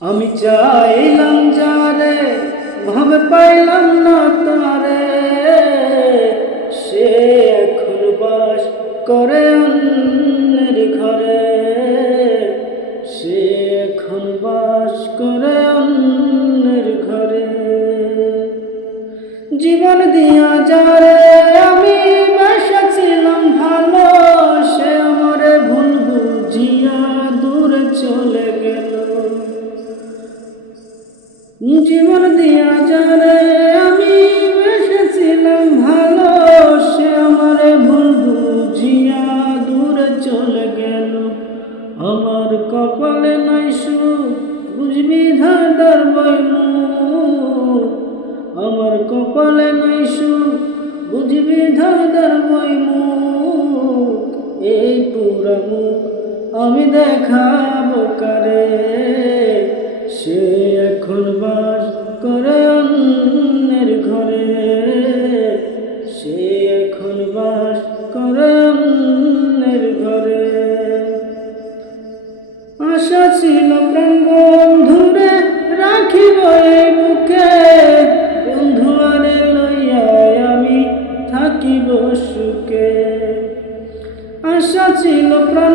আমি চাইলাম যারে ভাবে পাইলাম না তারে, সে এখন বাস করে অন্যের ঘরে, সে এখন বাস করে অন্যের ঘরে। জীবন দিয়া যারে আমি বাসাছিলাম ভালো, সে আমারে ভুল বুঝিয়া দূরে চলে গেল। জীবন দিয়া যারে আমি বেসেছিলাম ভালো, সে আমারে ভুল বুঝিয়া দূরে চলে গেল। আমার কপালে নাই সুখ, বুঝবি ধাঁধার বইমুখ। আমার কপালে নাই সুখ, বুঝবি ধাঁধার বইমুখ। এই পুরা মুখ আমি দেখাবো কারে, সে এখন বাস করে অন্যের ঘরে, সে এখন বাস করে অন্যের ঘরে। আশা ছিল প্রাণ বন্ধুরে রাখিব এই বুকে, বন্ধু আরে লইয়া আমি থাকিব সুখে। আশা ছিল প্রাণ